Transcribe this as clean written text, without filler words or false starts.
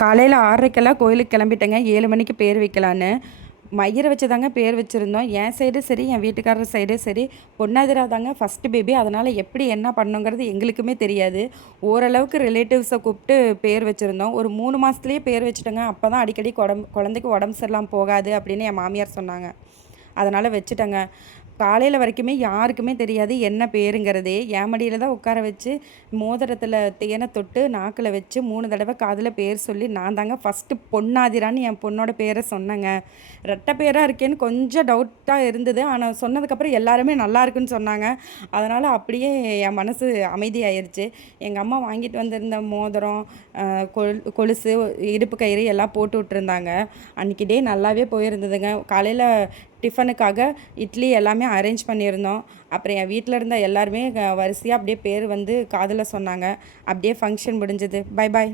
காலையில் 6:30க்கெல்லாம் கோயிலுக்கு கிளம்பிட்டேங்க. 7 மணிக்கு பேர் வைக்கலான்னு. மயிரை வச்சு தாங்க பேர் வச்சுருந்தோம். என் சைடும் சரி, என் வீட்டுக்காரர் சைடும் சரி, பொண்ணாதிரா தாங்க ஃபஸ்ட்டு பேபி. அதனால் எப்படி என்ன பண்ணணுங்கிறது எங்களுக்குமே தெரியாது. ஓரளவுக்கு ரிலேட்டிவ்ஸை கூப்பிட்டு பேர் வச்சுருந்தோம். ஒரு 3 மாதத்துலேயே பேர் வச்சுட்டோங்க. அப்போ தான் அடிக்கடி குழந்தைக்கு உடம்பு சரியில்லாமல் போகாது அப்படின்னு என் மாமியார் சொன்னாங்க. அதனால் வச்சுட்டேங்க. காலையில் வரைக்குமே யாருக்குமே தெரியாது என்ன பேருங்கிறதே. என் மடியில் தான் உட்கார வச்சு மோதிரத்தில் தேனை தொட்டு நாக்கில் வச்சு 3 தடவை காதில் பேர் சொல்லி நான் தாங்க ஃபஸ்ட்டு பொண்ணாதிரான்னு என் பொண்ணோட பேரை சொன்னேங்க. ரெட்டை பேராக இருக்கேன்னு கொஞ்சம் டவுட்டாக இருந்தது. ஆனால் சொன்னதுக்கப்புறம் எல்லாருமே நல்லா இருக்குன்னு சொன்னாங்க. அதனால் அப்படியே என் மனசு அமைதியாயிருச்சு. எங்கள் அம்மா வாங்கிட்டு வந்திருந்த மோதிரம், கொலுசு, இடுப்பு கயிறு எல்லாம் போட்டு விட்டுருந்தாங்க. அன்றைக்கி டே நல்லாவே போயிருந்ததுங்க. காலையில் டிஃபனுக்காக இட்லி எல்லாமே அரேஞ்ச் பண்ணியிருந்தோம். அப்புறம் என் வீட்டில் இருந்த எல்லாருமே வரிசையாக அப்படியே பேர் வந்து காதில் சொன்னாங்க. அப்படியே ஃபங்க்ஷன் முடிஞ்சது. Bye bye.